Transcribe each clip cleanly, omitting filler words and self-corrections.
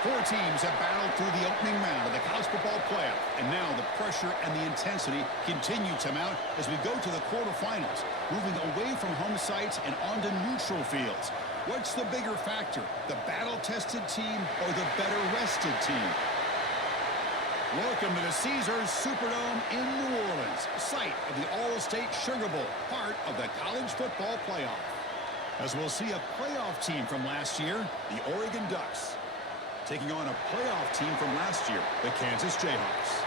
Four teams have battled through the opening round of the college football playoff, and now the pressure and the intensity continue to mount as we go to the quarterfinals, moving away from home sites and onto neutral fields. What's the bigger factor, the battle-tested team or the better-rested team? Welcome to the Caesars Superdome in New Orleans, site of the All-State Sugar Bowl, part of the college football playoff. As we'll see a playoff team from last year, the Oregon Ducks, taking on a playoff team from last year, the Kansas Jayhawks.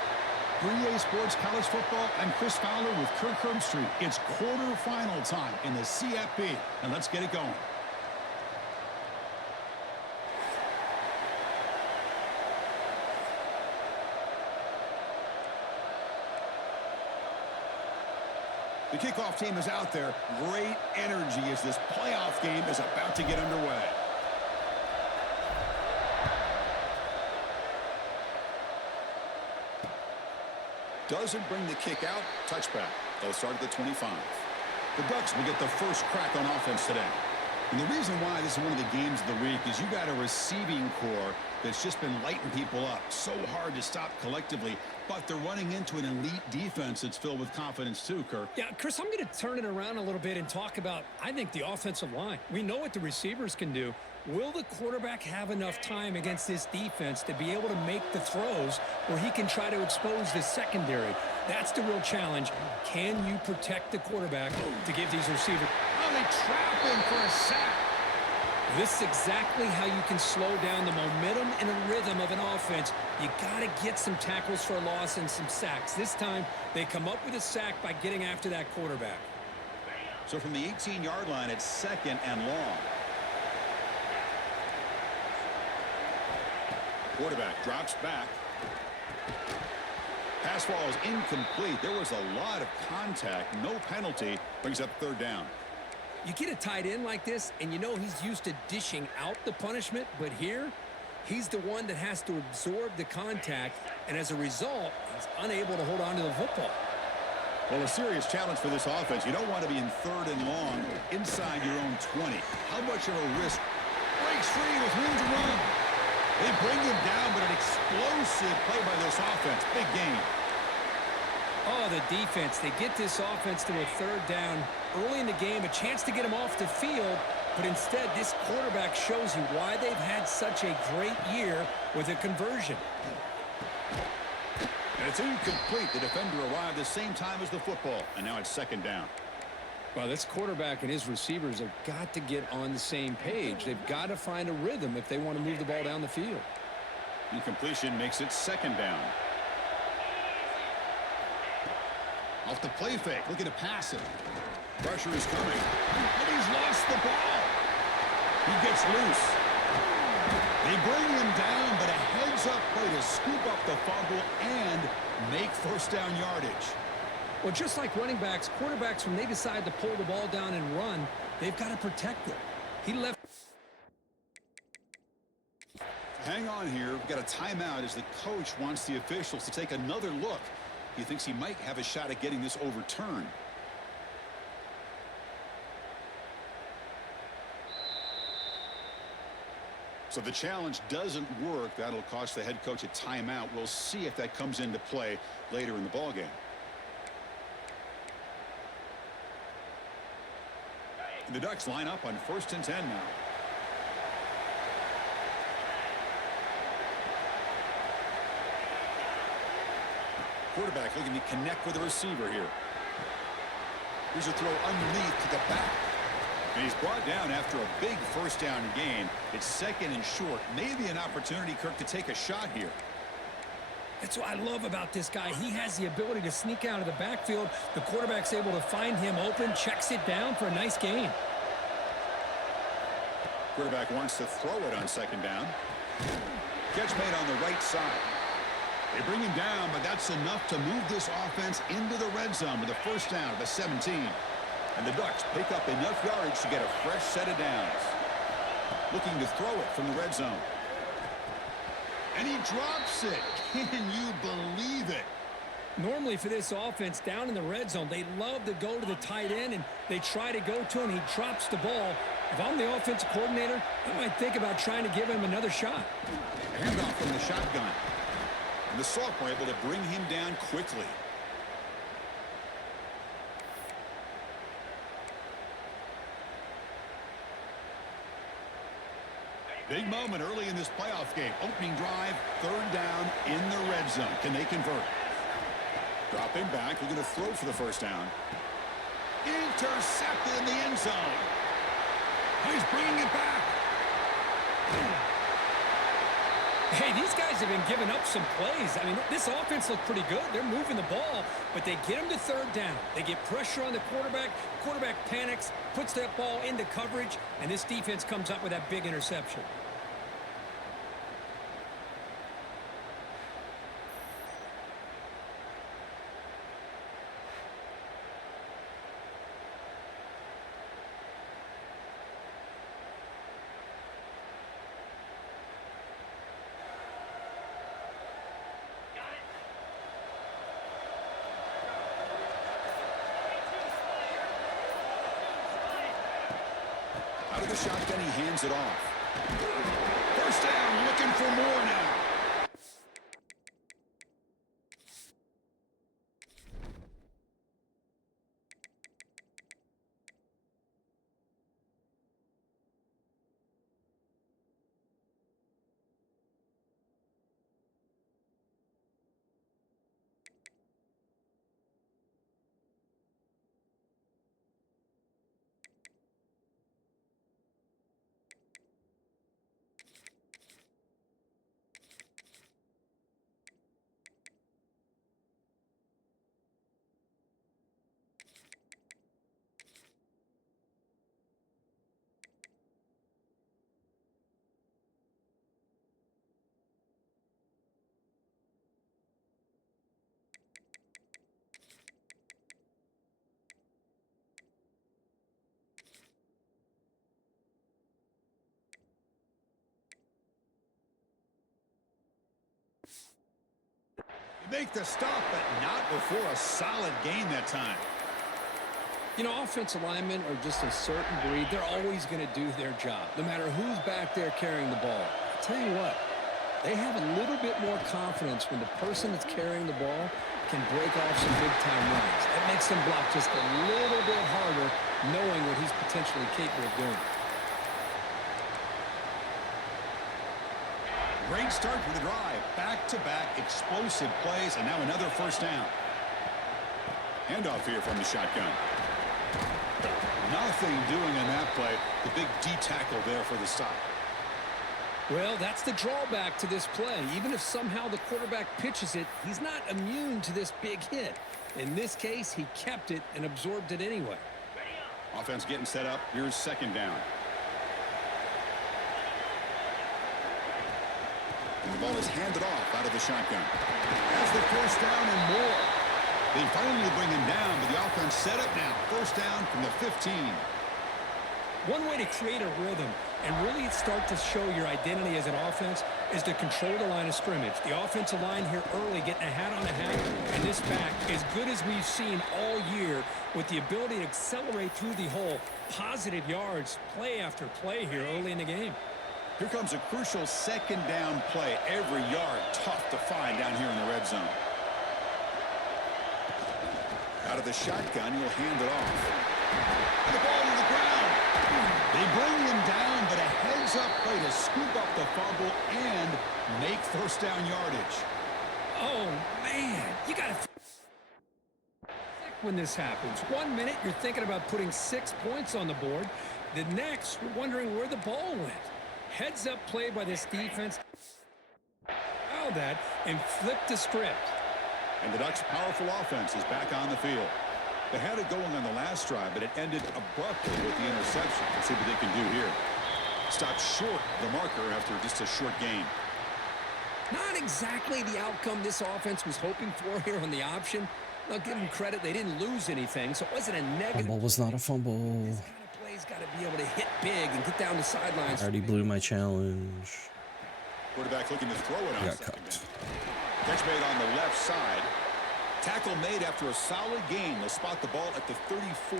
3A Sports College Football, I'm Chris Fowler with Kirk Herbstreit. It's quarterfinal time in the CFB, and let's get it going. The kickoff team is out there. Great energy as this playoff game is about to get underway. Doesn't bring the kick out. Touchback. They'll start at the 25. The Ducks will get the first crack on offense today. And the reason why this is one of the games of the week is you got a receiving core that's just been lighting people up. So hard to stop collectively, but they're running into an elite defense that's filled with confidence too, Kirk. Yeah, Chris, I'm going to turn it around a little bit and talk about, I think, the offensive line. We know what the receivers can do. Will the quarterback have enough time against this defense to be able to make the throws where he can try to expose the secondary? That's the real challenge. Can you protect the quarterback to give these receivers? Oh, they trap him for a sack. This is exactly how you can slow down the momentum and a rhythm of an offense. You got to get some tackles for a loss and some sacks. This time, they come up with a sack by getting after that quarterback. So from the 18-yard line, it's second and long. Quarterback drops back. Pass ball is incomplete. There was a lot of contact. No penalty. Brings up third down. You get a tight end like this, and you know he's used to dishing out the punishment, but here, he's the one that has to absorb the contact, and as a result, he's unable to hold on to the football. Well, a serious challenge for this offense. You don't want to be in third and long inside your own 20. How much of a risk? Breaks free with room to run. They bring him down, but an explosive play by this offense. Big game. Oh, the defense. They get this offense to a third down early in the game, a chance to get him off the field, but instead this quarterback shows you why they've had such a great year with a conversion. And it's incomplete. The defender arrived the same time as the football, and now it's second down. Well, this quarterback and his receivers have got to get on the same page. They've got to find a rhythm if they want to move the ball down the field. Incompletion makes it second down. Off the play fake, looking to pass it. Pressure is coming, and he's lost the ball. He gets loose. They bring him down, but a heads-up play to scoop up the fumble and make first down yardage. Well, just like running backs, quarterbacks, when they decide to pull the ball down and run, they've got to protect it. He left. Hang on here. We've got a timeout as the coach wants the officials to take another look. He thinks he might have a shot at getting this overturned. So the challenge doesn't work. That'll cost the head coach a timeout. We'll see if that comes into play later in the ballgame. The Ducks line up on 1st and 10 now. Quarterback looking to connect with the receiver here. Here's a throw underneath to the back. And he's brought down after a big first down gain. It's second and short. Maybe an opportunity, Kirk, to take a shot here. That's what I love about this guy. He has the ability to sneak out of the backfield. The quarterback's able to find him open, checks it down for a nice gain. Quarterback wants to throw it on second down. Catch made on the right side. They bring him down, but that's enough to move this offense into the red zone with a first down at the 17. And the Ducks pick up enough yardage to get a fresh set of downs. Looking to throw it from the red zone. And he drops it. Can you believe it? Normally for this offense down in the red zone, they love to go to the tight end, and they try to go to him. He drops the ball, If I'm the offensive coordinator, I might think about trying to give him another shot. Handoff from the shotgun. And the sophomore able to bring him down quickly. Big moment early in this playoff game. Opening drive, third down in the red zone. Can they convert? Dropping back, looking to throw for the first down. Intercepted in the end zone. He's bringing it back. Hey, these guys have been giving up some plays. I mean, this offense looked pretty good. They're moving the ball, but they get him to third down. They get pressure on the quarterback. Quarterback panics, puts that ball into coverage, and this defense comes up with that big interception. Out of the shotgun, he hands it off. First down, looking for more now. Make the stop, but not before a solid gain that time. You know, offensive linemen are just a certain breed. They're always going to do their job, no matter who's back there carrying the ball. I'll tell you what, they have a little bit more confidence when the person that's carrying the ball can break off some big-time runs. That makes them block just a little bit harder, knowing what he's potentially capable of doing. Great start for the drive. Back-to-back explosive plays, and now another first down. Handoff here from the shotgun. Nothing doing in that play. The big D tackle there for the stop. Well, that's the drawback to this play. Even if somehow the quarterback pitches it, he's not immune to this big hit. In this case, he kept it and absorbed it anyway. Offense getting set up. Here's second down. And the ball is handed off out of the shotgun. That's the first down and more. They finally bring him down, but the offense set up now. First down from the 15. One way to create a rhythm and really start to show your identity as an offense is to control the line of scrimmage. The offensive line here early getting a hat on a hat, and this back as good as we've seen all year with the ability to accelerate through the hole. Positive yards, play after play here early in the game. Here comes a crucial second down play. Every yard tough to find down here in the red zone. Out of the shotgun, he'll hand it off. And the ball to the ground. They bring him down, but a heads-up play to scoop up the fumble and make first down yardage. Oh, man, you got to when this happens. 1 minute, you're thinking about putting 6 points on the board. The next, you're wondering where the ball went. Heads-up play by this defense. Allow that and flip the script. And the Ducks' powerful offense is back on the field. They had it going on the last drive, but it ended abruptly with the interception. Let's see what they can do here. Stopped short of the marker after just a short gain. Not exactly the outcome this offense was hoping for here on the option. I'll give them credit. They didn't lose anything, so it wasn't a negative. Fumble was not a fumble. This kind of play's got to be able to hit big and get down the sidelines. I already blew my challenge. Quarterback looking to throw it on Got second cut. down. Catch made on the left side. Tackle made after a solid gain. They'll spot the ball at the 34.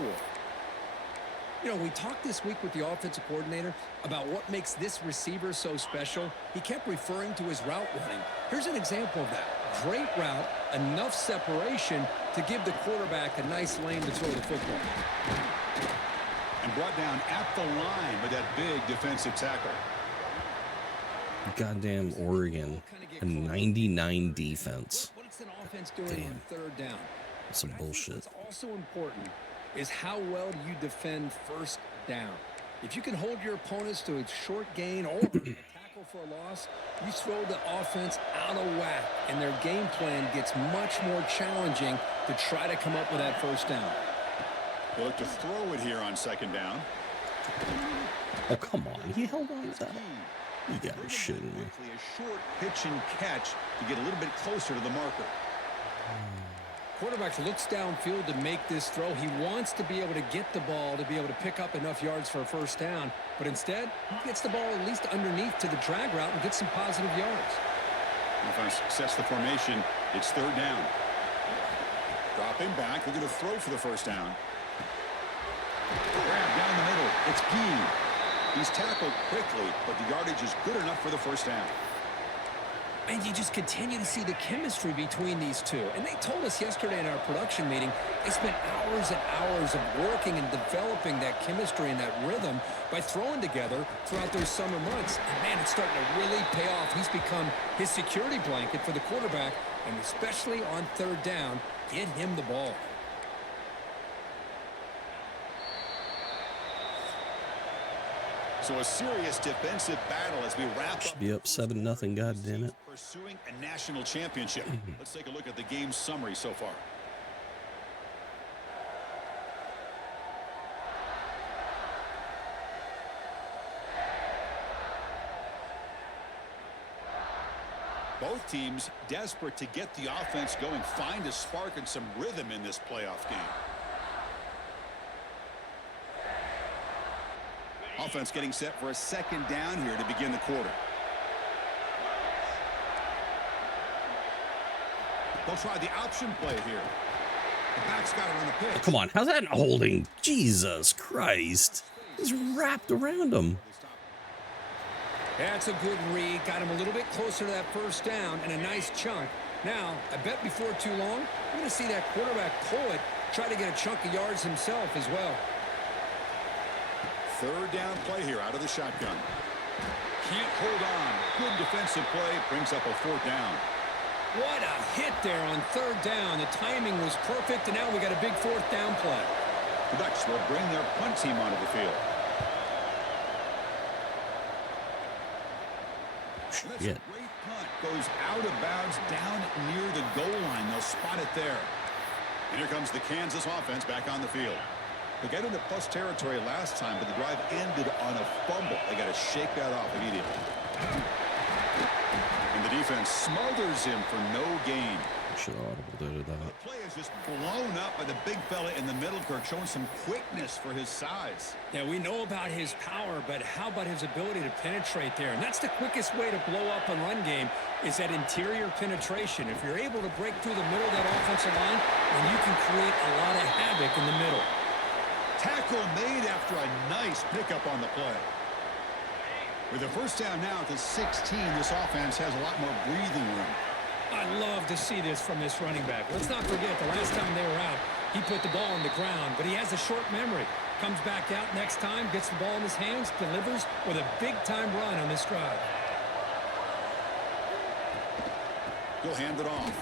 You know, we talked this week with the offensive coordinator about what makes this receiver so special. He kept referring to his route running. Here's an example of that. Great route, enough separation to give the quarterback a nice lane to throw the football. And brought down at the line with that big defensive tackle. Goddamn Oregon. A 99 defense. What's an offense doing on third down? That's some bullshit. What's also important is how well do you defend first down. If you can hold your opponents to a short gain or a tackle for a loss, you throw the offense out of whack, and their game plan gets much more challenging to try to come up with that first down. They look to throw it here on second down. Oh, come on. He held on to that. You gotta be shitting me. A short pitch and catch to get a little bit closer to the marker. Quarterback looks downfield to make this throw. He wants to be able to get the ball to be able to pick up enough yards for a first down. But instead, he gets the ball at least underneath to the drag route and gets some positive yards. Offense sets the formation. It's third down. Dropping back. They're going to throw for the first down. Grab down the middle. It's Gee. He's tackled quickly, but the yardage is good enough for the first down. And you just continue to see the chemistry between these two. And they told us yesterday in our production meeting, they spent hours and hours of working and developing that chemistry and that rhythm by throwing together throughout those summer months. And, man, it's starting to really pay off. He's become his security blanket for the quarterback, and especially on third down, get him the ball. So a serious defensive battle as we wrap Should up. be up 7-0, God damn it. Pursuing a national championship. Let's take a look at the game's summary so far. Both teams desperate to get the offense going, find a spark and some rhythm in this playoff game. Offense getting set for a second down here to begin the quarter. They'll try the option play here. The back's got it on the pitch. Come on, how's that holding? Jesus Christ. He's wrapped around him. That's a good read. Got him a little bit closer to that first down and a nice chunk. Now, I bet before too long, we're going to see that quarterback pull it, try to get a chunk of yards himself as well. Third down play here out of the shotgun. Can't hold on. Good defensive play. Brings up a fourth down. What a hit there on third down. The timing was perfect, and now we got a big fourth down play. The Ducks will bring their punt team onto the field. That's a great punt. Goes out of bounds down near the goal line. They'll spot it there. And here comes the Kansas offense back on the field. They got into plus territory last time, but the drive ended on a fumble. They got to shake that off immediately. And the defense smothers him for no gain. Should audible there to that. The play is just blown up by the big fella in the middle, Kirk, showing some quickness for his size. Yeah, we know about his power, but how about his ability to penetrate there? And that's the quickest way to blow up a run game is that interior penetration. If you're able to break through the middle of that offensive line, then you can create a lot of havoc in the middle. Tackle made after a nice pickup on the play. With a first down now at the 16, this offense has a lot more breathing room. I love to see this from this running back. Let's not forget the last time they were out, he put the ball on the ground, but he has a short memory. Comes back out next time, gets the ball in his hands, delivers with a big-time run on this drive. He'll hand it off.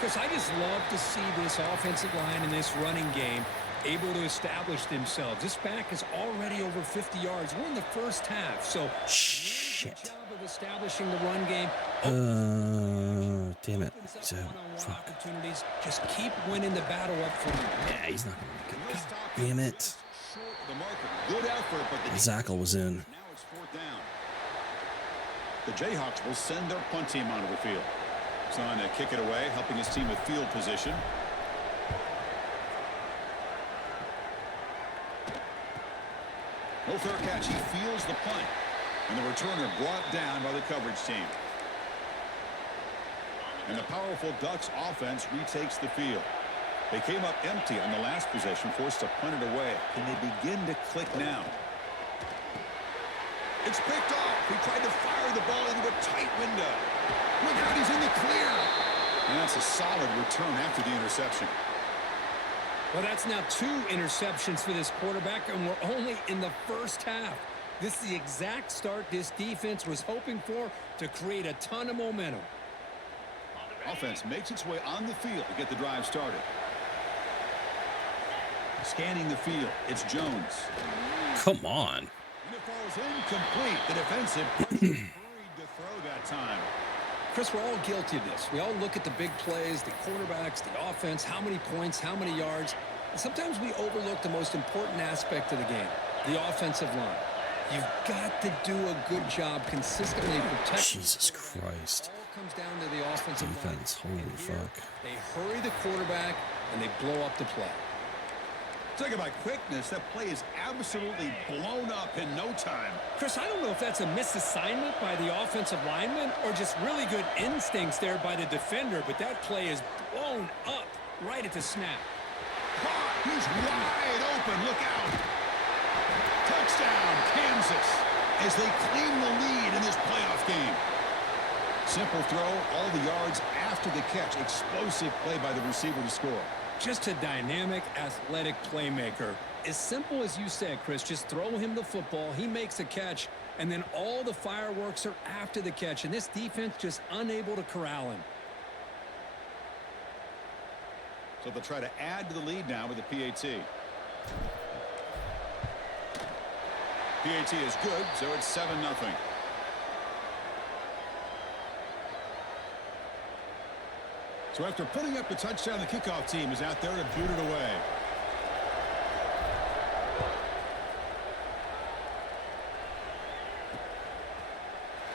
Chris, I just love to see this offensive line in this running game able to establish themselves. This back is already over 50 yards. We're in the first half, so Shit. job of establishing the run game. Damn it. So, fuck. Opportunities. Just keep winning the battle up front. Yeah, he's not going to make it. God damn it. Good effort, but the Zackle was in. now it's fourth down. The Jayhawks will send their punt team onto the field. Son to kick it away, helping his team with field position. No fair catch. He feels the punt. And the returner brought down by the coverage team. And the powerful Ducks offense retakes the field. They came up empty on the last possession, forced to punt it away. Can they begin to click now? It's picked off. He tried to fire the ball into a tight window. Look out, he's in the clear. And that's a solid return after the interception. Well, that's now 2 interceptions for this quarterback, and we're only in the first half. This is the exact start this defense was hoping for to create a ton of momentum. Offense makes its way on the field to get the drive started. Scanning the field, it's Jones. Come on. And it falls incomplete. The defensive hurried to throw that time. Chris, we're all guilty of this. We all look at the big plays, the quarterbacks, the offense, how many points, how many yards. And sometimes we overlook the most important aspect of the game, the offensive line. You've got to do a good job consistently protecting. Jesus Christ. It all comes down to the offensive Defense, line. holy fuck. They hurry the quarterback, and they blow up the play. Talk about quickness. That play is absolutely blown up in no time. Chris, I don't know if that's a misassignment by the offensive lineman or just really good instincts there by the defender, but that play is blown up right at the snap. He's wide open. Look out. Touchdown, Kansas, as they claim the lead in this playoff game. Simple throw, all the yards after the catch. Explosive play by the receiver to score. Just a dynamic, athletic playmaker. As simple as you said, Chris, just throw him the football, he makes a catch, and then all the fireworks are after the catch, and this defense just unable to corral him. So they'll try to add to the lead now with the PAT. PAT is good, so it's 7-0. So after putting up the touchdown, the kickoff team is out there to boot it away.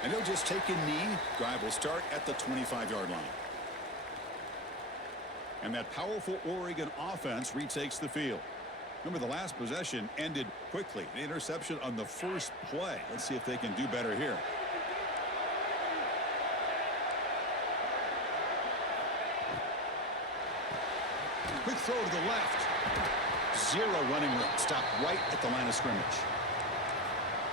And he'll just take a knee. Drive will start at the 25-yard line. And that powerful Oregon offense retakes the field. Remember, the last possession ended quickly. An interception on the first play. Let's see if they can do better here. Quick throw to the left. 0 running room. Stopped right at the line of scrimmage.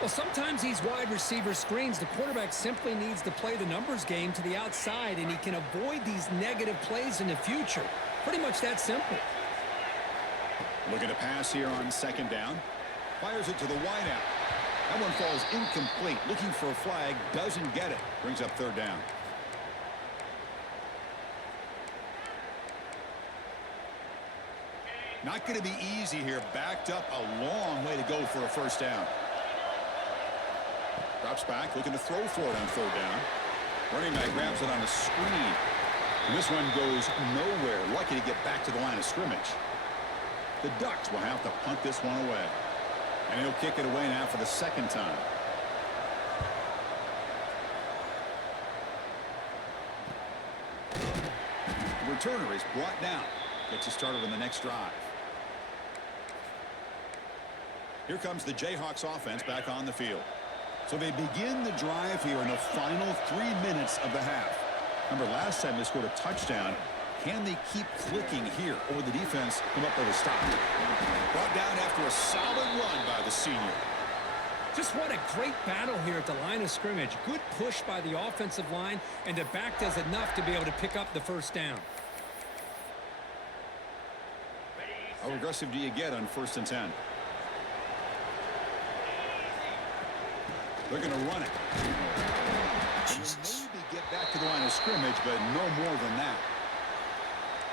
Well, sometimes these wide receiver screens, the quarterback simply needs to play the numbers game to the outside, and he can avoid these negative plays in the future. Pretty much that simple. Looking to pass here on second down. Fires it to the wideout. That one falls incomplete. Looking for a flag. Doesn't get it. Brings up third down. Not going to be easy here. Backed up a long way to go for a first down. Drops back, looking to throw for it on third down. Running back grabs it on a screen. And this one goes nowhere. Lucky to get back to the line of scrimmage. The Ducks will have to punt this one away. And he'll kick it away now for the second time. The returner is brought down. Gets us started on the next drive. Here comes the Jayhawks offense back on the field. So they begin the drive here in the final 3 minutes of the half. Remember, last time they scored a touchdown. Can they keep clicking here, or will the defense come up with a stop? Brought down after a solid run by the senior. Just what a great battle here at the line of scrimmage. Good push by the offensive line, and the back does enough to be able to pick up the first down. How aggressive do you get on 1st and 10? They're going to run it. Jesus. Maybe get back to the line of scrimmage, but no more than that.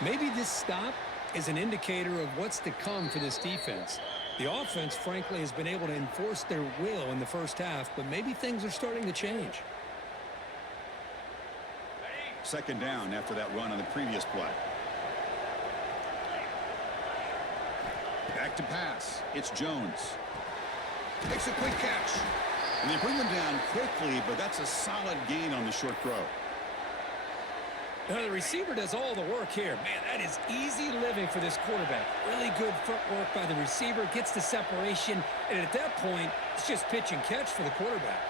Maybe this stop is an indicator of what's to come for this defense. The offense, frankly, has been able to enforce their will in the first half, but maybe things are starting to change. Second down after that run on the previous play. Back to pass. It's Jones. Makes a quick catch. And they bring him down quickly, but that's a solid gain on the short throw. Now, the receiver does all the work here. Man, that is easy living for this quarterback. Really good footwork by the receiver, gets the separation, and at that point, it's just pitch and catch for the quarterback.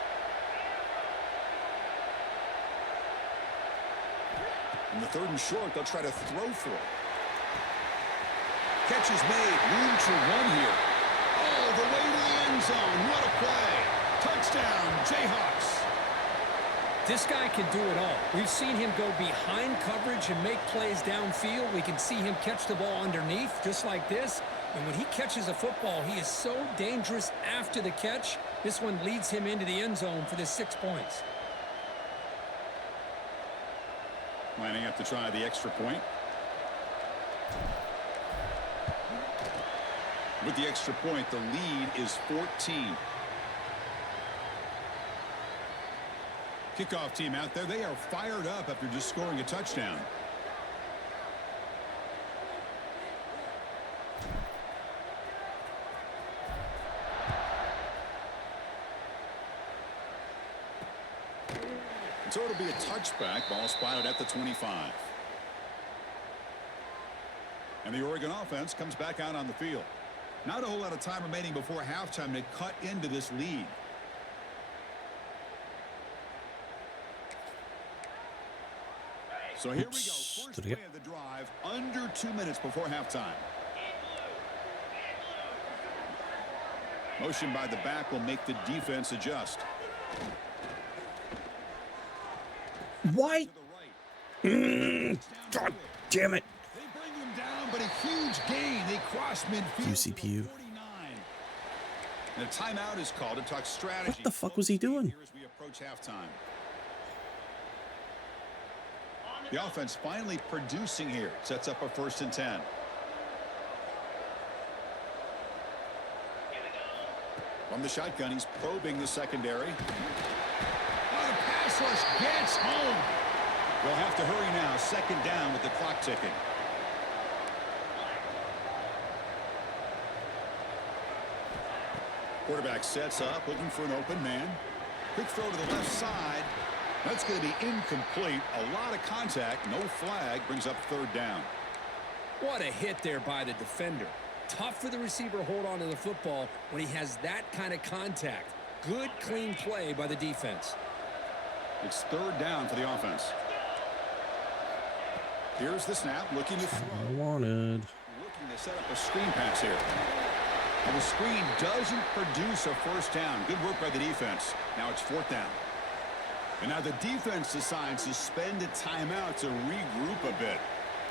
In the 3rd and short, they'll try to throw for it. Catch is made. Room to run here. Oh, the way to the end zone. What a play. Touchdown, Jayhawks. This guy can do it all. We've seen him go behind coverage and make plays downfield. We can see him catch the ball underneath just like this. And when he catches a football, he is so dangerous after the catch. This one leads him into the end zone for the 6 points. Lining up to try the extra point. With the extra point, the lead is 14. Kickoff team out there, they are fired up after just scoring a touchdown. So it'll be a touchback. Ball spotted at the 25. And the Oregon offense comes back out on the field. Not a whole lot of time remaining before halftime to cut into this lead. So here we go. First play of the drive, under 2 minutes before halftime. Motion by the back will make the defense adjust. Why? God damn it. They bring him down, but a huge gain. They cross midfield. QCPU. And a timeout is called to talk strategy. What the fuck was he doing? Here as we approach halftime. The offense finally producing here. Sets up a 1st and 10. From the shotgun, he's probing the secondary. Oh, the pass rush gets home. They'll have to hurry now. 2nd down with the clock ticking. Quarterback sets up, looking for an open man. Quick throw to the left side. That's going to be incomplete. A lot of contact. No flag. Brings up 3rd down. What a hit there by the defender. Tough for the receiver to hold on to the football when he has that kind of contact. Good, clean play by the defense. It's 3rd down for the offense. Here's the snap. Looking to throw. I wanted. Looking to set up a screen pass here. And the screen doesn't produce a 1st down. Good work by the defense. Now it's 4th down. And now the defense decides to spend a timeout to regroup a bit.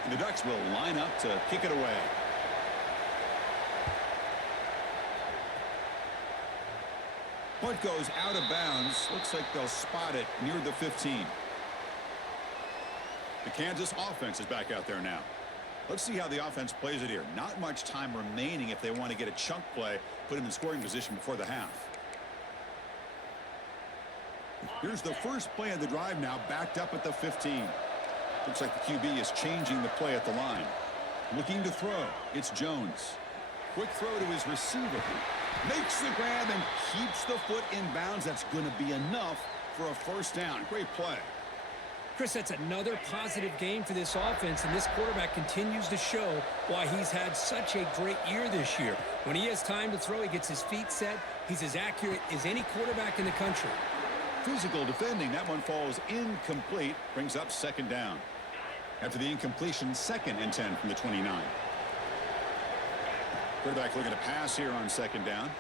And the Ducks will line up to kick it away. Punt goes out of bounds. Looks like they'll spot it near the 15. The Kansas offense is back out there now. Let's see how the offense plays it here. Not much time remaining if they want to get a chunk play, put him in scoring position before the half. Here's the first play of the drive now, backed up at the 15. Looks like the QB is changing the play at the line. Looking to throw. It's Jones. Quick throw to his receiver. Makes the grab and keeps the foot in bounds. That's going to be enough for a 1st down. Great play. Chris, that's another positive game for this offense, and this quarterback continues to show why he's had such a great year this year. When he has time to throw, he gets his feet set. He's as accurate as any quarterback in the country. Physical defending. That one falls incomplete. Brings up 2nd down. After the incompletion, 2nd and 10 from the 29. Quarterback looking to pass here on 2nd down.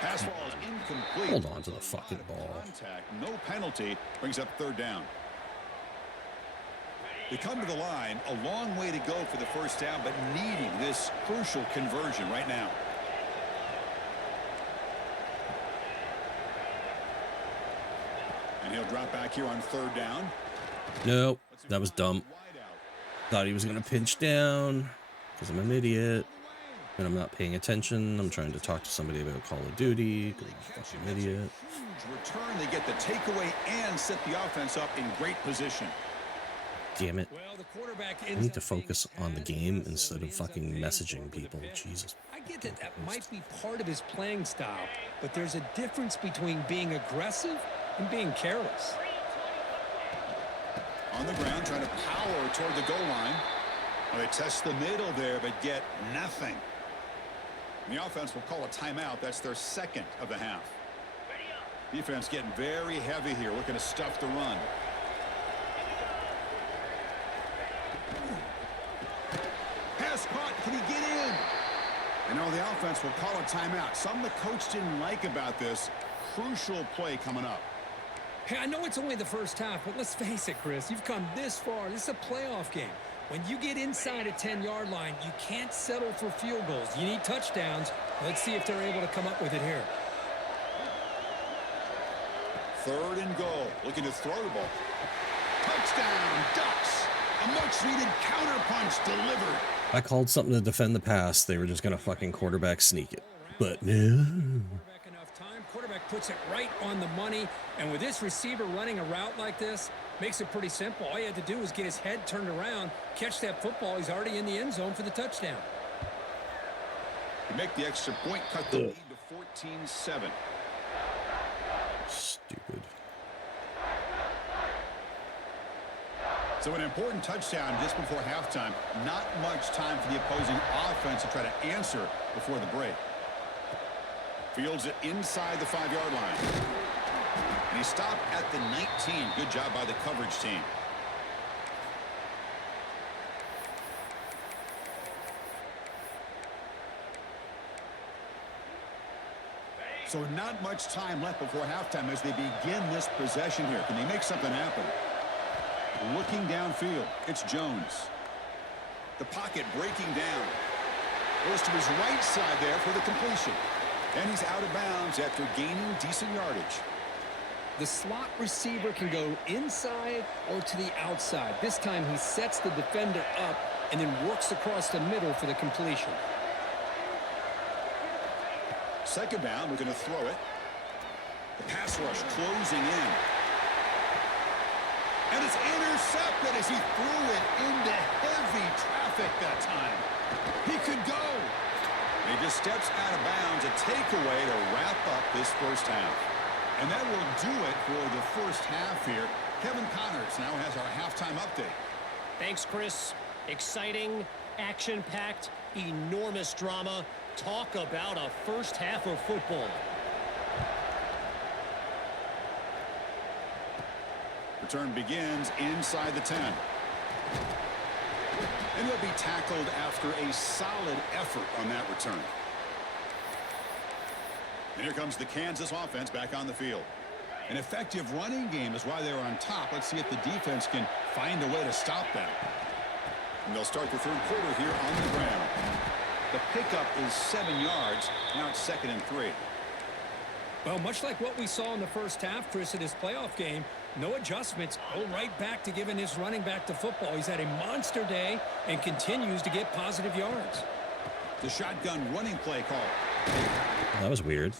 Pass falls incomplete. Hold on to the fucking ball. Contact, no penalty. Brings up 3rd down. They come to the line. A long way to go for the 1st down, but needing this crucial conversion right now. And he'll drop back here on 3rd down. Nope, that was dumb. Thought he was going to pinch down because I'm an idiot. And I'm not paying attention. I'm trying to talk to somebody about Call of Duty. Fucking idiot. Huge return. They get the takeaway and set the offense up in great position. Damn it. Well, the quarterback I need to focus on the game instead of fucking messaging people. Jesus. I get that that might be part of his playing style, but there's a difference between being aggressive and being careless. On the ground, trying to power toward the goal line. Well, they test the middle there, but get nothing. And the offense will call a timeout. That's their 2nd of the half. Defense getting very heavy here, looking to stuff the run. Can he get in? You know, the offense will call a timeout. Something the coach didn't like about this. Crucial play coming up. Hey, I know it's only the first half, but let's face it, Chris. You've come this far. This is a playoff game. When you get inside a 10-yard line, you can't settle for field goals. You need touchdowns. Let's see if they're able to come up with it here. 3rd and goal. Looking to throw the ball. Touchdown, Ducks. A much-needed counterpunch delivered. I called something to defend the pass. They were just going to fucking quarterback sneak it. But no. Quarterback puts it right on the money. And with this receiver running a route like this, makes it pretty simple. All you had to do was get his head turned around, catch that football. He's already in the end zone for the touchdown. You make the extra point, cut the lead to 14-7. Stupid. So an important touchdown just before halftime. Not much time for the opposing offense to try to answer before the break. Fields it inside the 5-yard line. And he stopped at the 19. Good job by the coverage team. So not much time left before halftime as they begin this possession here. Can they make something happen? Looking downfield, it's Jones. The pocket breaking down. Goes to his right side there for the completion. And he's out of bounds after gaining decent yardage. The slot receiver can go inside or to the outside. This time he sets the defender up and then works across the middle for the completion. 2nd down, we're going to throw it. The pass rush closing in. And it's intercepted as he threw it into heavy traffic that time. He could go. He just steps out of bounds, a takeaway to wrap up this first half. And that will do it for the first half here. Kevin Connors now has our halftime update. Thanks, Chris. Exciting, action-packed, enormous drama. Talk about a first half of football. Return begins inside the 10. And he'll be tackled after a solid effort on that return. And here comes the Kansas offense back on the field. An effective running game is why they're on top. Let's see if the defense can find a way to stop that. And they'll start the 3rd quarter here on the ground. The pickup is 7 yards. Now it's 2nd and 3. Well, much like what we saw in the first half, Chris, in this playoff game, no adjustments. Go right back to giving his running back to football. He's had a monster day and continues to get positive yards. The shotgun running play call. That was weird.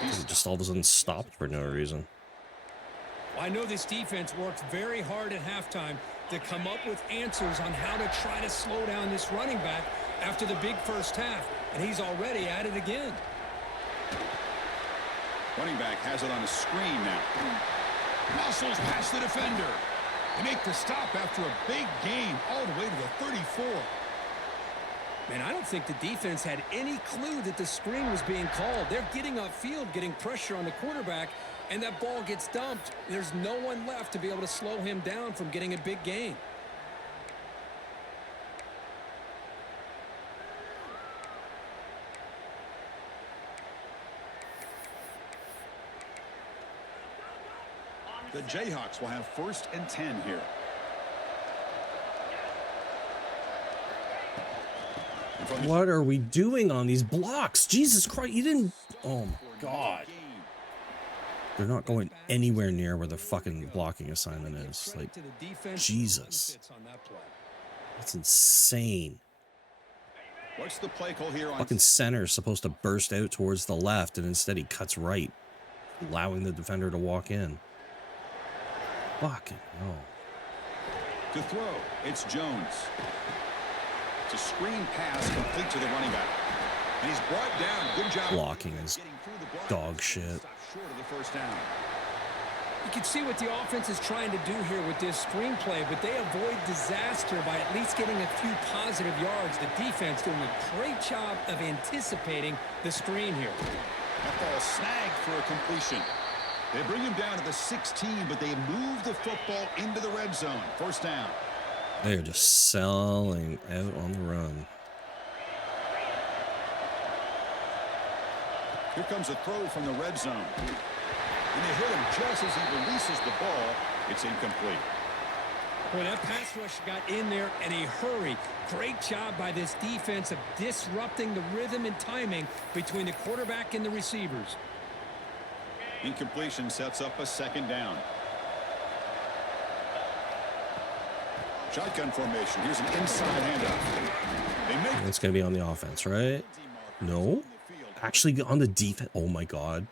He just all of a sudden stopped for no reason. Well, I know this defense worked very hard at halftime to come up with answers on how to try to slow down this running back after the big first half, and he's already at it again. Running back has it on a screen now. Muscles past the defender. They make the stop after a big gain all the way to the 34. Man, I don't think the defense had any clue that the screen was being called. They're getting upfield, getting pressure on the quarterback, and that ball gets dumped. There's no one left to be able to slow him down from getting a big gain. The Jayhawks will have 1st and 10 here. What are we doing on these blocks? Jesus Christ, you didn't... Oh, my God. They're not going anywhere near where the fucking blocking assignment is. Like, Jesus. That's insane. What's the play call here on... Fucking center is supposed to burst out towards the left, and instead he cuts right, allowing the defender to walk in. Fucking hell. To throw, it's Jones. It's a screen pass complete to the running back. And he's brought down. Good job. Blocking is dog shit. Short of the first down. You can see what the offense is trying to do here with this screenplay, but they avoid disaster by at least getting a few positive yards. The defense doing a great job of anticipating the screen here. That ball snagged for a completion. They bring him down to the 16, but they move the football into the red zone. First down. They're just selling out on the run. Here comes a throw from the red zone. And they hit him just as he releases the ball. It's incomplete. Boy, that pass rush got in there in a hurry. Great job by this defense of disrupting the rhythm and timing between the quarterback and the receivers. Incompletion sets up a second down. Shotgun formation. Here's an inside handoff. They make It's going to be on the offense, right? No. Actually on the defense. Oh, my God.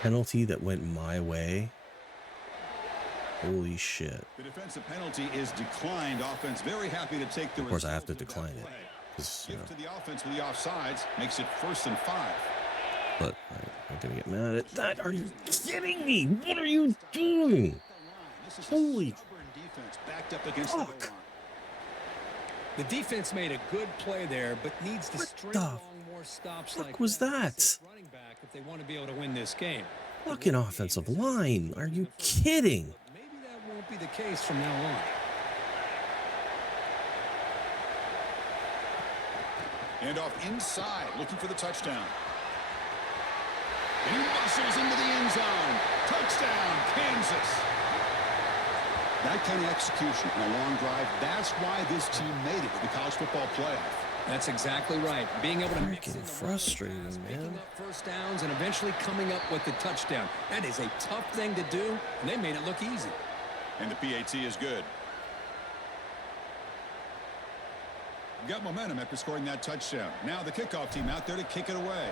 Penalty that went my way. Holy shit. The defensive penalty is declined. Offense very happy to take the. Of course, I have to decline it. Shift to the offense with the offsides. Makes it 1st and 5. But I'm going to get mad at that. Are you kidding me? What are you doing? Holy backed up against the goal line. The defense made a good play there, but needs to string along more stops like was that? running back if they want to be able to win this game. Fucking offensive line. Are you kidding? Maybe that won't be the case from now on. And off inside, looking for the touchdown. And he muscles into the end zone. Touchdown, Kansas. That kind of execution on a long drive, that's why this team made it to the college football playoff. That's exactly right. Being able to mix in Freaking the frustrating, runs, man. picking up first downs, and eventually coming up with the touchdown. That is a tough thing to do, and they made it look easy. And the PAT is good. Got momentum after scoring that touchdown. Now the kickoff team out there to kick it away.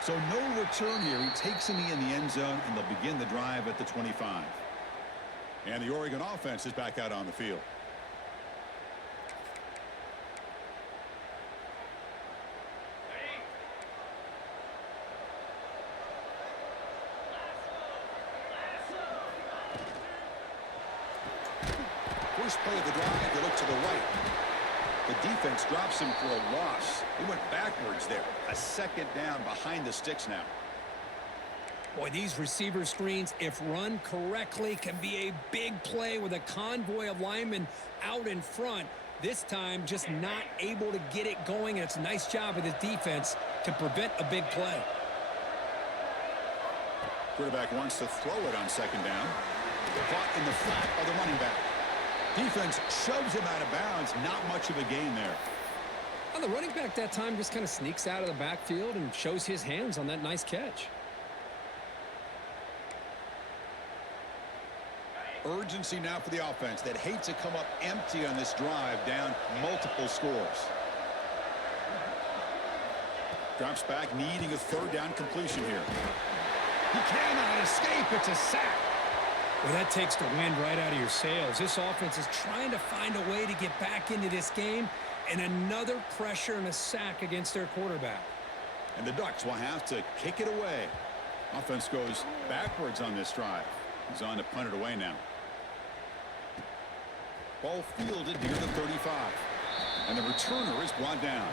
So no return here. He takes him in the end zone, and they'll begin the drive at the 25. And the Oregon offense is back out on the field. First play of the drive, they look to the right. The defense drops him for a loss. He went backwards there. A second down behind the sticks now. Boy, these receiver screens, if run correctly, can be a big play with a convoy of linemen out in front. This time, just not able to get it going, and it's a nice job of the defense to prevent a big play. Quarterback wants to throw it on second down. Caught in the flat of the running back. Defense shoves him out of bounds. Not much of a gain there. Well, the running back that time just kind of sneaks out of the backfield and shows his hands on that nice catch. Urgency now for the offense that hates to come up empty on this drive, down multiple scores. Drops back, needing a third down completion here. He cannot escape. It's a sack. Well, that takes the wind right out of your sails. This offense is trying to find a way to get back into this game, and another pressure and a sack against their quarterback. And the Ducks will have to kick it away. Offense goes backwards on this drive. He's on to punt it away now. Ball fielded near the 35. And the returner is brought down.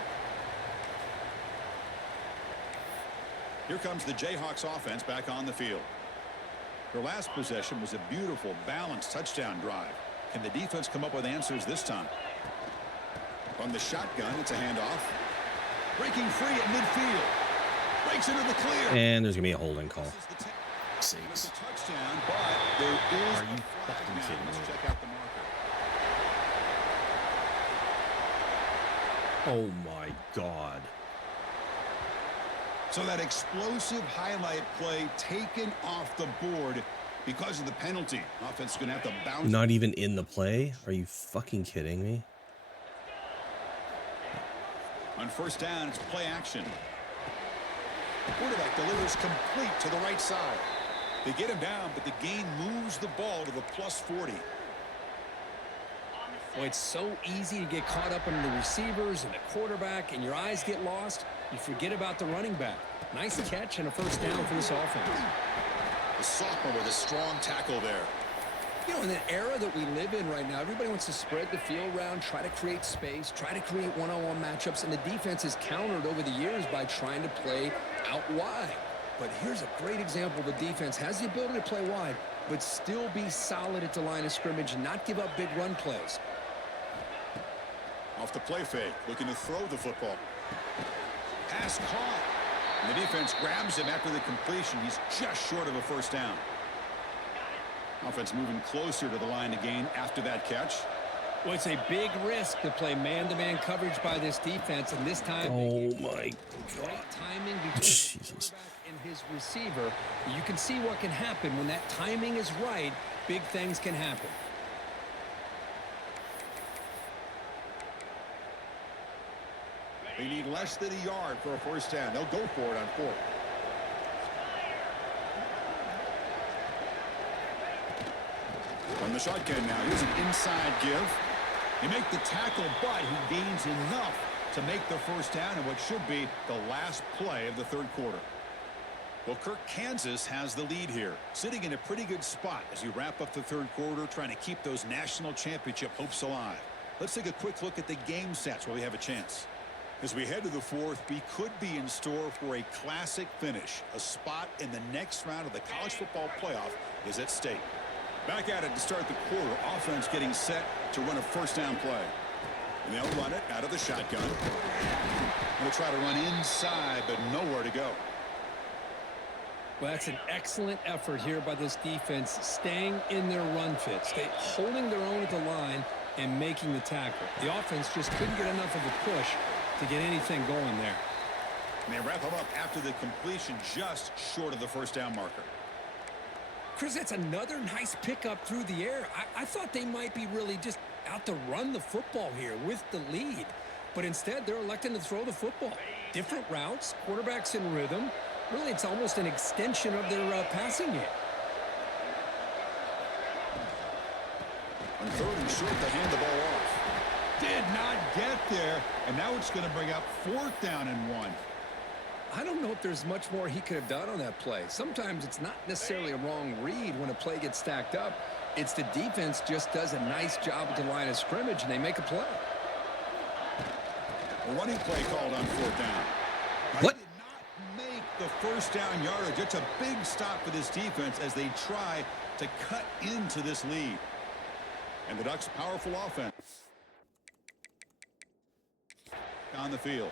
Here comes the Jayhawks offense back on the field. Their last possession was a beautiful, balanced touchdown drive. Can the defense come up with answers this time? On the shotgun, it's a handoff. Breaking free at midfield. Breaks into the clear. And there's going to be a holding call. Sakes. Touchdown, but there is Are you fucking kidding me? Let's check out the marker. Oh my God. So that explosive highlight play taken off the board because of the penalty. Offense is going to have to bounce. Not even in the play? Are you fucking kidding me? On first down, it's play action. The quarterback delivers complete to the right side. They get him down, but the gain moves the ball to the +40. Well, it's so easy to get caught up in the receivers and the quarterback, and your eyes get lost. You forget about the running back. Nice catch and a first down for this offense. The sophomore with a strong tackle there. You know, in the era that we live in right now, everybody wants to spread the field around, try to create space, try to create one-on-one matchups, and the defense is countered over the years by trying to play out wide. but here's a great example. The defense has the ability to play wide, but still be solid at the line of scrimmage and not give up big run plays. Off the play fake, looking to throw the football. Pass caught. And the defense grabs him after the completion. He's just short of a first down. Offense moving closer to the line to gain after that catch. Well, it's a big risk to play man-to-man coverage by this defense, and this time, Oh my great timing between Jesus. the quarterback and his receiver. You can see what can happen when that timing is right. Big things can happen. They need less than a yard for a first down. They'll go for it on fourth. From the shotgun now, here's an inside give. He make the tackle, but he gains enough to make the first down in what should be the last play of the third quarter. Well, Kirk, Kansas has the lead here, sitting in a pretty good spot as you wrap up the third quarter, trying to keep those national championship hopes alive. Let's take a quick look at the game stats while we have a chance. As we head to the fourth, we could be in store for a classic finish. A spot in the next round of the college football playoff is at stake. Back at it to start the quarter. Offense getting set to run a first down play. And they'll run it out of the shotgun. Going to try to run inside, but nowhere to go. Well, that's an excellent effort here by this defense, staying in their run fit, holding their own at the line and making the tackle. The offense just couldn't get enough of a push to get anything going there. And they wrap him up after the completion, just short of the first down marker. Chris, that's another nice pickup through the air. I thought they might be really just out to run the football here with the lead. But instead, they're electing to throw the football. Different routes, quarterbacks in rhythm. Really, it's almost an extension of their passing game. On third and short, they hand the ball off. Did not get there, and now it's going to bring up fourth down and 1. I don't know if there's much more he could have done on that play. Sometimes it's not necessarily a wrong read when a play gets stacked up. It's the defense just does a nice job at the line of scrimmage, and they make a play. A running play called on fourth down. What? Did not make the first down yardage. It's a big stop for this defense as they try to cut into this lead. And the Ducks' powerful offense on the field.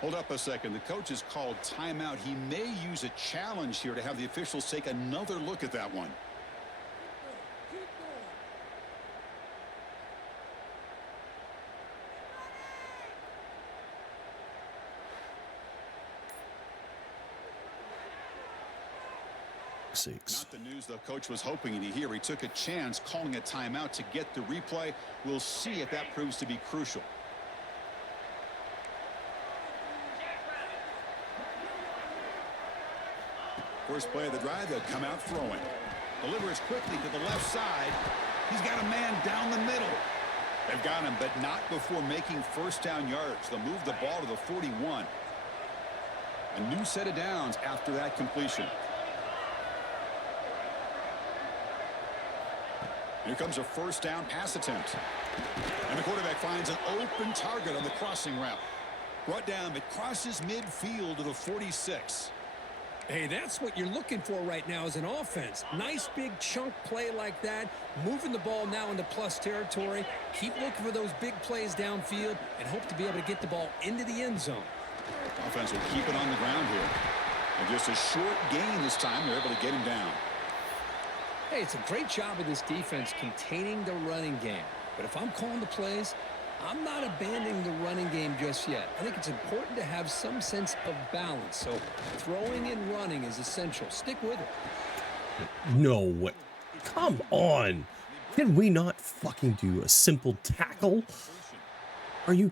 Hold up a second. The coach has called timeout. He may use a challenge here to have the officials take another look at that one. Not the news the coach was hoping to hear. He took a chance calling a timeout to get the replay. We'll see if that proves to be crucial. First play of the drive, they'll come out throwing. Delivers quickly to the left side. He's got a man down the middle. They've got him, but not before making first down yards. They'll move the ball to the 41. A new set of downs after that completion. Here comes a first down pass attempt. And the quarterback finds an open target on the crossing route. Brought down, but crosses midfield to the 46. Hey, that's what you're looking for right now as an offense. Nice big chunk play like that, moving the ball now into plus territory. Keep looking for those big plays downfield and hope to be able to get the ball into the end zone. Offense will keep it on the ground here. And just a short gain this time, they're able to get him down. Hey, it's a great job of this defense containing the running game. But if I'm calling the plays, I'm not abandoning the running game just yet. I think it's important to have some sense of balance. So throwing and running is essential. Stick with it. No way. Come on. Can we not fucking do a simple tackle? Are you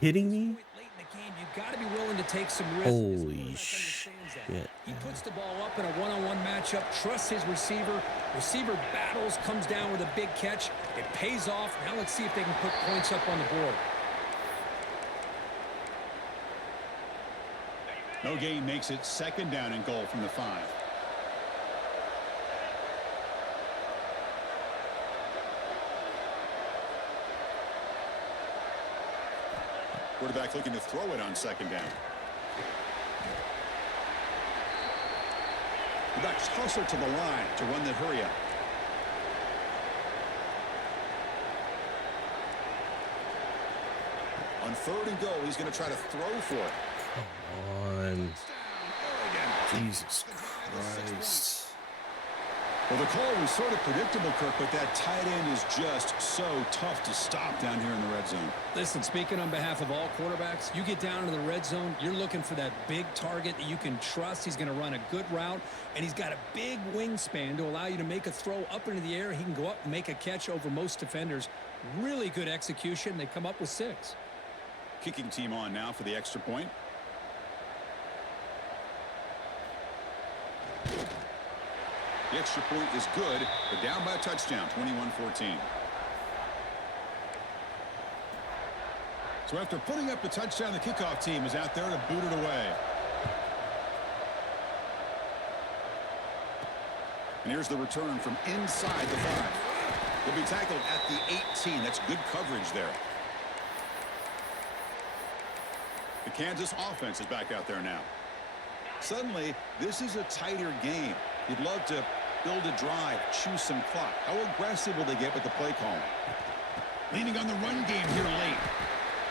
kidding me? Late in the game, you've got to be willing to take some risks. Holy shit. He puts the ball up in a one-on-one matchup, trusts his receiver. Receiver battles, comes down with a big catch. It pays off. Now let's see if they can put points up on the board. No gain makes it second down and goal from the 5. Quarterback looking to throw it on second down. The Ducks hustle to the line to run that hurry up. On 3rd and goal, he's going to try to throw for it. Come on. Jesus Christ. Well, the call was sort of predictable, Kirk, but that tight end is just so tough to stop down here in the red zone. Listen, speaking on behalf of all quarterbacks, you get down into the red zone, you're looking for that big target that you can trust. He's going to run a good route, and he's got a big wingspan to allow you to make a throw up into the air. He can go up and make a catch over most defenders. Really good execution. They come up with 6. Kicking team on now for the extra point. The extra point is good. They're down by a touchdown, 21-14. So after putting up the touchdown, the kickoff team is out there to boot it away. And here's the return from inside the 5. He'll be tackled at the 18. That's good coverage there. The Kansas offense is back out there now. Suddenly, this is a tighter game. You'd love to build a drive, choose some clock. How aggressive will they get with the play call? Leaning on the run game here late.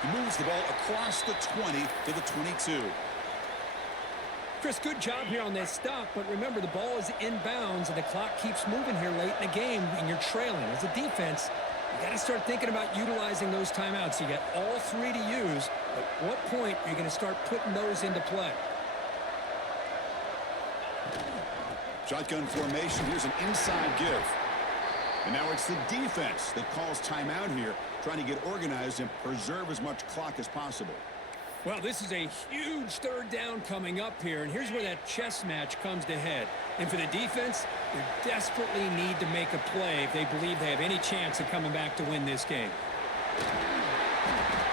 He moves the ball across the 20 to the 22. Chris, good job here on that stop, but remember, the ball is inbounds, and the clock keeps moving here late in the game, and you're trailing. As a defense, you got to start thinking about utilizing those timeouts. You got all 3 to use. At what point are you going to start putting those into play? Shotgun formation. Here's an inside give. And now it's the defense that calls timeout here, trying to get organized and preserve as much clock as possible. Well, this is a huge 3rd down coming up here, and here's where that chess match comes to head. And for the defense, they desperately need to make a play if they believe they have any chance of coming back to win this game.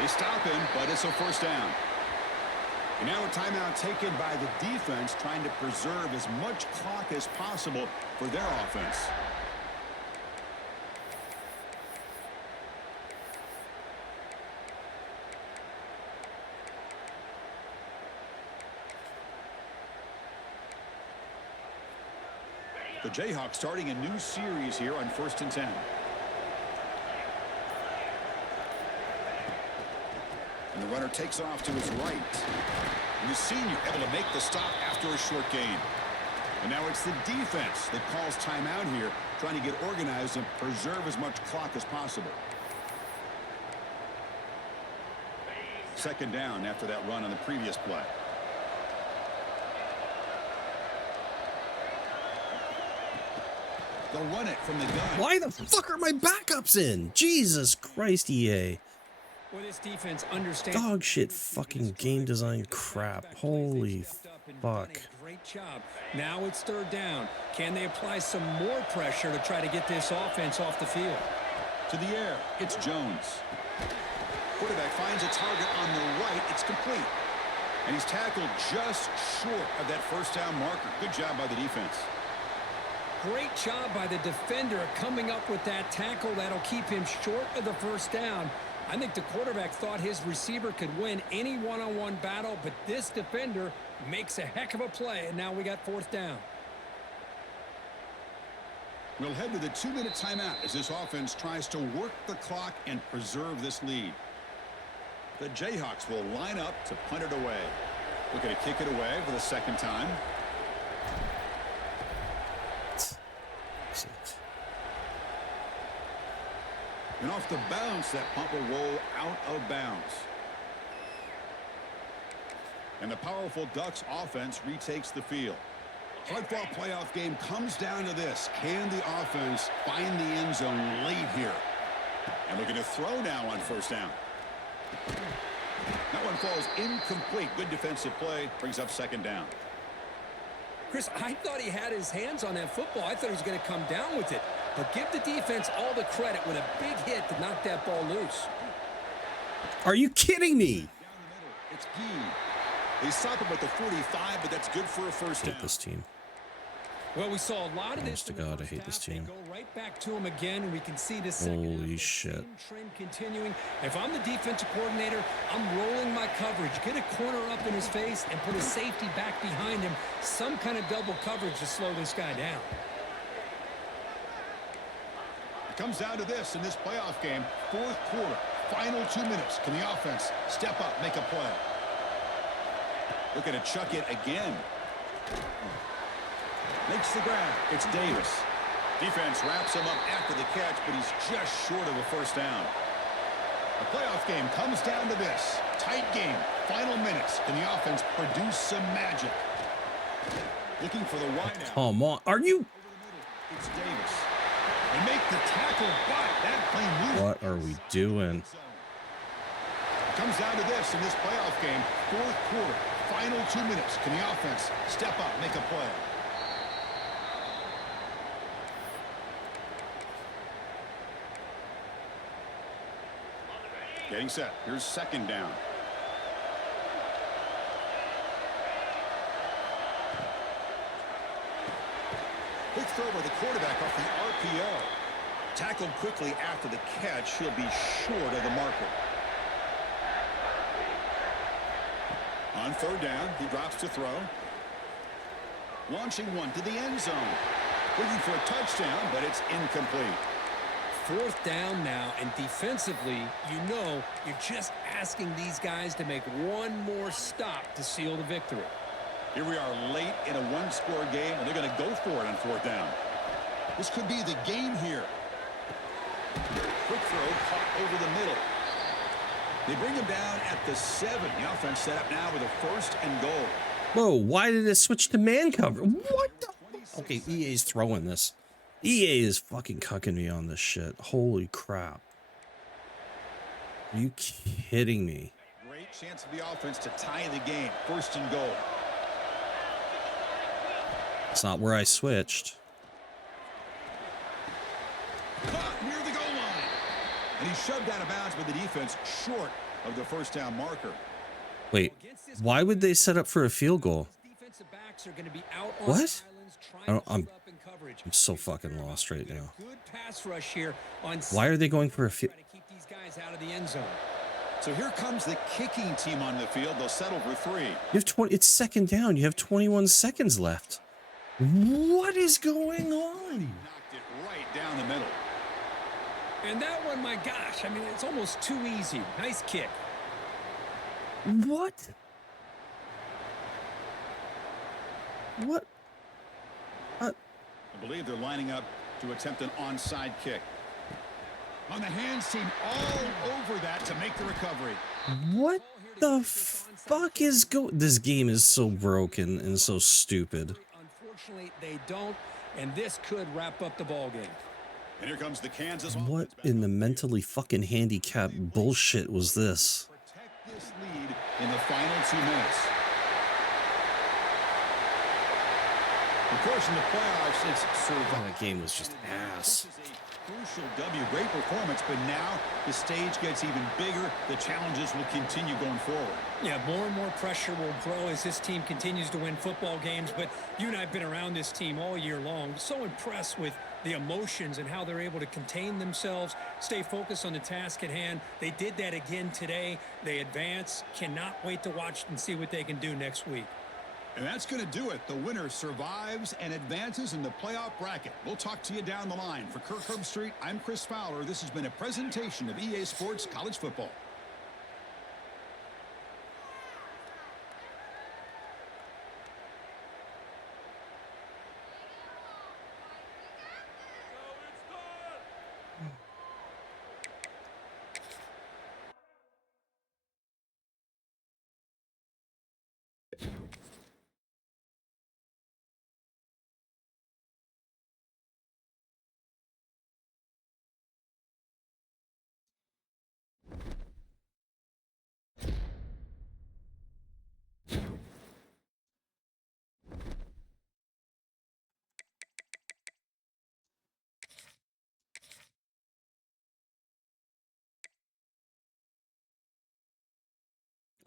They stop him, but it's a 1st down. And now a timeout taken by the defense, trying to preserve as much clock as possible for their offense. The Jayhawks starting a new series here on 1st and 10. And the runner takes off to his right. And the senior able to make the stop after a short gain. And now it's the defense that calls timeout here, trying to get organized and preserve as much clock as possible. 2nd down after that run on the previous play. They'll run it from the gun. Why the fuck are my backups in? Jesus Christ, EA. Well, this defense understands Dog shit fucking game design crap. Holy fuck. Great job. Now it's 3rd down. Can they apply some more pressure to try to get this offense off the field? To the air, it's Jones. Quarterback finds a target on the right. It's complete. And he's tackled just short of that 1st down marker. Good job by the defense. Great job by the defender coming up with that tackle. That'll keep him short of the 1st down. I think the quarterback thought his receiver could win any one-on-one battle, but this defender makes a heck of a play, and now we got 4th down. We'll head to the 2-minute timeout as this offense tries to work the clock and preserve this lead. The Jayhawks will line up to punt it away. Looking to kick it away for the 2nd time. And off the bounce, that punt will roll out of bounds. And the powerful Ducks offense retakes the field. Hard-fought playoff game comes down to this. Can the offense find the end zone late here? And looking to throw now on 1st down. That one falls incomplete. Good defensive play. Brings up 2nd down. Chris, I thought he had his hands on that football. I thought he was going to come down with it. But give the defense all the credit with a big hit to knock that ball loose. Are you kidding me? Down the middle, it's Gee. They stop him at the 45, but that's good for a 1st down. Hate this team. Well, we saw a lot of this. Honest to God, I hate this team. They go right back to him again, and we can see the second Holy shit. same trend continuing. If I'm the defensive coordinator, I'm rolling my coverage, get a corner up in his face, and put a safety back behind him. Some kind of double coverage to slow this guy down. It comes down to this in this playoff game. Fourth quarter, final 2 minutes. Can the offense step up, make a play? Looking to chuck it again. Makes the grab. It's Davis. Defense wraps him up after the catch, but he's just short of a first down. The playoff game comes down to this. Tight game. Final minutes. Can the offense produce some magic? Looking for the wideout. Come on. Are you? It's Davis. They make the tackle, but that plane moves. What are we doing? It comes down to this in this playoff game. Fourth quarter. Final 2 minutes. Can the offense step up, make a play? Getting set. Here's second down. Quick throw by the quarterback off the RPO. Tackled quickly after the catch. He'll be short of the marker. On third down, he drops to throw. Launching one to the end zone. Looking for a touchdown, but it's incomplete. Fourth down now, and defensively, you know you're just asking these guys to make one more stop to seal the victory. Here we are late in a one-score game, and they're going to go for it on fourth down. This could be the game here. Quick throw caught over the middle. They bring him down at the 7. The offense set up now with a first and goal. Whoa, why did it switch to man cover? What the? Okay, EA's throwing this. EA is fucking cucking me on this shit. Holy crap. Are you kidding me? Great chance for the offense to tie the game. First and goal. It's not where I switched. Caught near the goal line. And he's shoved out of bounds with the defense short of the first down marker. Wait, why would they set up for a field goal? What? I'm so fucking lost right now. Good pass rush here on. Why are they going for a field? Keep these guys out of the end zone. So here comes the kicking team on the field. They'll settle for 3. You have 20. It's second down. You have 21 seconds left. What is going on? Knocked it right down the middle. And that one, my gosh, I mean, it's almost too easy. Nice kick. What? What? I believe they're lining up to attempt an onside kick. On the hands team all over that to make the recovery. What the fuck is going? This game is so broken and so stupid. Unfortunately, they don't, and this could wrap up the ball game. And here comes the Kansas. What in the mentally fucking handicapped bullshit was this? Protect this lead in the final 2 minutes. Of course, in the playoffs, it's survival. That game was just ass. Crucial W, great performance, but now the stage gets even bigger. The challenges will continue going forward. Yeah, more and more pressure will grow as this team continues to win football games, but you and I have been around this team all year long. So impressed with the emotions and how they're able to contain themselves, stay focused on the task at hand. They did that again today. They advance. Cannot wait to watch and see what they can do next week. And that's going to do it. The winner survives and advances in the playoff bracket. We'll talk to you down the line. For Kirk Herbstreit, I'm Chris Fowler. This has been a presentation of EA Sports College Football.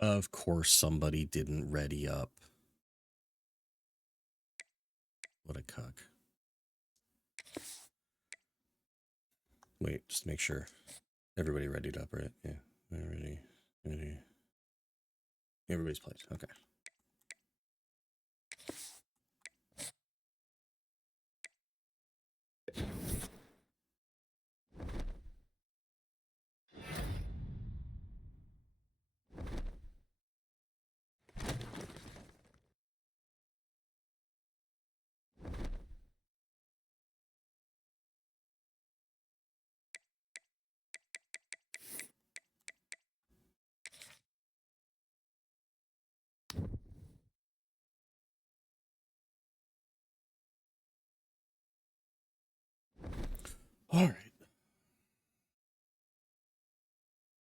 Of course, somebody didn't ready up. What a cuck. Wait, just make sure. Everybody readied up, right? Yeah. Ready. Everybody's played. Okay. All right.